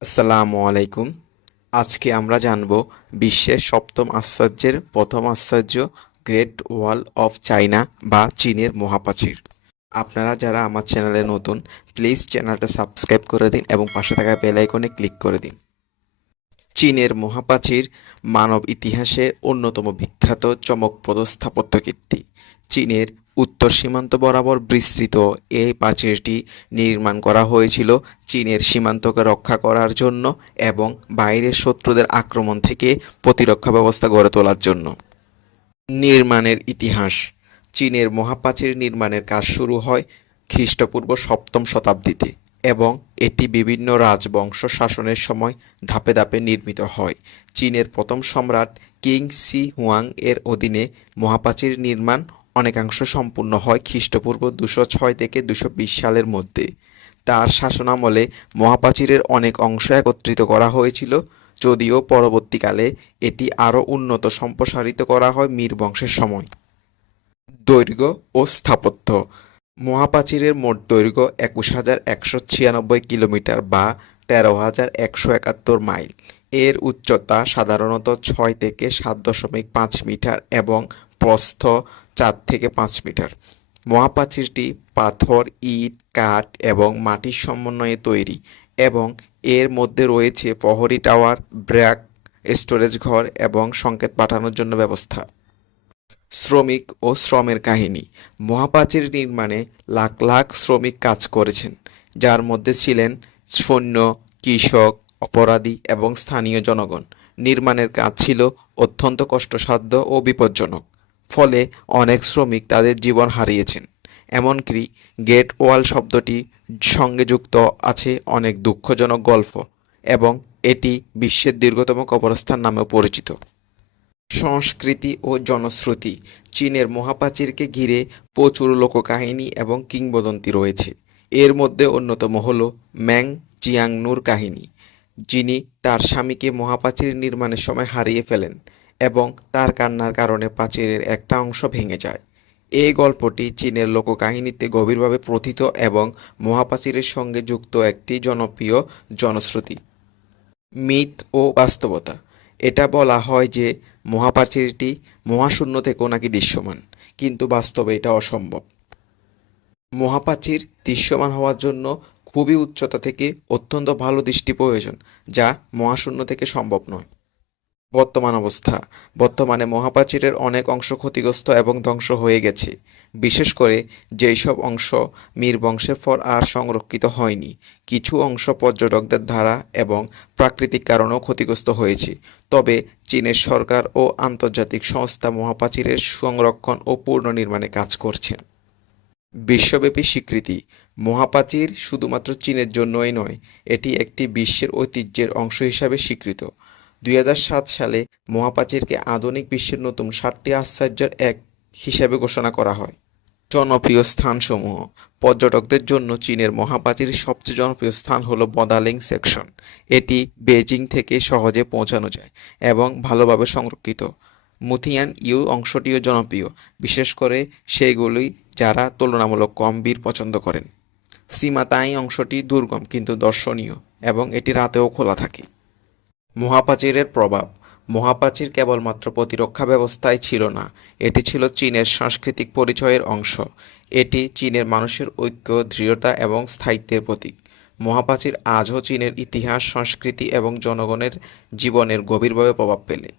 আসসালামু আলাইকুম। আজকে আমরা জানব বিশ্বের সপ্তম আশ্চর্যের প্রথম আশ্চর্য গ্রেট ওয়াল অফ চায়না বা চীনের মহাপ্রাচীর। আপনারা যারা আমার চ্যানেলে নতুন, প্লিজ চ্যানেলটা সাবস্ক্রাইব করে দিন এবং পাশে থাকা বেল আইকনে ক্লিক করে দিন। চীনের মহাপ্রাচীর মানব ইতিহাসের অন্যতম বিখ্যাত চমকপ্রদ স্থাপত্যকীর্তি। চীনের উত্তর সীমান্ত বরাবর বিস্তৃত এই প্রাচীরটি নির্মাণ করা হয়েছিল চীনের সীমান্তকে রক্ষা করার জন্য এবং বাইরের শত্রুদের আক্রমণ থেকে প্রতিরক্ষা ব্যবস্থা গড়ে তোলার জন্য। নির্মাণের ইতিহাস। চীনের মহাপ্রাচীর নির্মাণের কাজ শুরু হয় খ্রিস্টপূর্ব সপ্তম শতাব্দীতে এবং এটি বিভিন্ন রাজবংশ শাসনের সময় ধাপে ধাপে নির্মিত হয়। চীনের প্রথম সম্রাট কিং শি হুয়াং এর অধীনে মহাপ্রাচীর নির্মাণ অনেকাংশ সম্পূর্ণ হয় খ্রিস্টপূর্ব ২০৬ থেকে ২২০ সালের মধ্যে। তার শাসনামলে মহাপ্রাচীরের অনেক অংশ একত্রিত করা হয়েছিল, যদিও পরবর্তীকালে এটি আরও উন্নত সম্প্রসারিত করা হয় মির বংশের সময়। দৈর্ঘ্য ও স্থাপত্য। মহাপ্রাচীরের মোট দৈর্ঘ্য ২১,১৯৬ কিলোমিটার বা ১৩,১৭১ মাইল। এর উচ্চতা সাধারণত ৬ থেকে ৭.৫ মিটার এবং প্রস্থ ৪ থেকে ৫ মিটার। মহাপ্রাচীরটি পাথর, ইট, কাঠ এবং মাটির সমন্বয়ে তৈরি এবং এর মধ্যে রয়েছে প্রহরী টাওয়ার, ব্র্যাক, স্টোরেজ ঘর এবং সংকেত পাঠানোর জন্য ব্যবস্থা। শ্রমিক ও শ্রমের কাহিনী। মহাপ্রাচীর নির্মাণে লাখ লাখ শ্রমিক কাজ করেছেন, যার মধ্যে ছিলেন সৈন্য, কৃষক, অপরাধী এবং স্থানীয় জনগণ। নির্মাণের কাজ ছিল অত্যন্ত কষ্টসাধ্য ও বিপজ্জনক, ফলে অনেক শ্রমিক তাদের জীবন হারিয়েছেন। এমনকি গ্রেট ওয়াল শব্দটির সঙ্গে যুক্ত আছে অনেক দুঃখজনক গল্প এবং এটি বিশ্বের দীর্ঘতম কবরস্থান নামেও পরিচিত। সংস্কৃতি ও জনশ্রুতি। চীনের মহাপ্রাচীরকে ঘিরে প্রচুর লোককাহিনী এবং কিংবদন্তি রয়েছে। এর মধ্যে অন্যতম হল ম্যাং চিয়াংনুর কাহিনী, যিনি তার স্বামীকে মহাপ্রাচীর নির্মাণের সময় হারিয়ে ফেলেন এবং তার কান্নার কারণে প্রাচীরের একটা অংশ ভেঙে যায়। এই গল্পটি চীনের লোককাহিনীতে গভীরভাবে প্রথিত এবং মহাপ্রাচীরের সঙ্গে যুক্ত একটি জনপ্রিয় জনশ্রুতি। মিথ ও বাস্তবতা। এটা বলা হয় যে মহাপ্রাচীরটি মহাশূন্য থেকেও নাকি দৃশ্যমান, কিন্তু বাস্তবে এটা অসম্ভব। মহাপ্রাচীর দৃশ্যমান হওয়ার জন্য খুবই উচ্চতা থেকে অত্যন্ত ভালো দৃষ্টি প্রয়োজন, যা মহাশূন্য থেকে সম্ভব নয়। বর্তমান অবস্থা। বর্তমানে মহাপ্রাচীরের অনেক অংশ ক্ষতিগ্রস্ত এবং ধ্বংস হয়ে গেছে, বিশেষ করে যেই সব অংশ মির বংশের পর আর সংরক্ষিত হয়নি। কিছু অংশ পর্যটকদের দ্বারা এবং প্রাকৃতিক কারণেও ক্ষতিগ্রস্ত হয়েছে। তবে চীনের সরকার ও আন্তর্জাতিক সংস্থা মহাপ্রাচীরের সংরক্ষণ ও পুনর্নির্মাণে কাজ করছেন। বিশ্বব্যাপী স্বীকৃতি। মহাপ্রাচীর শুধুমাত্র চীনের জন্যই নয়, এটি একটি বিশ্বের ঐতিহ্যের অংশ হিসাবে স্বীকৃত। ২০০৭ সালে মহাপ্রাচীরকে আধুনিক বিশ্বের নতুন ৭টি আশ্চর্যের এক হিসেবে ঘোষণা করা হয়। জনপ্রিয় স্থানসমূহ। পর্যটকদের জন্য চীনের মহাপ্রাচীরের সবচেয়ে জনপ্রিয় স্থান হল বদালিং সেকশন। এটি বেজিং থেকে সহজে পৌঁছানো যায় এবং ভালোভাবে সংরক্ষিত। মুথিয়ান ইউ অংশটিও জনপ্রিয়, বিশেষ করে সেগুলি যারা তুলনামূলক কম ভিড় পছন্দ করেন। সিমাতাই অংশটি দুর্গম কিন্তু দর্শনীয় এবং এটি রাতেও খোলা থাকে। মহাপ্রাচীরের প্রভাব। মহাপ্রাচীর কেবলমাত্র প্রতিরক্ষা ব্যবস্থাই ছিল না, এটি ছিল চীনের সাংস্কৃতিক পরিচয়ের অংশ। এটি চীনের মানুষের ঐক্য, দৃঢ়তা এবং স্থায়িত্বের প্রতীক। মহাপ্রাচীর আজও চীনের ইতিহাস, সংস্কৃতি এবং জনগণের জীবনের গভীরভাবে প্রভাব ফেলে।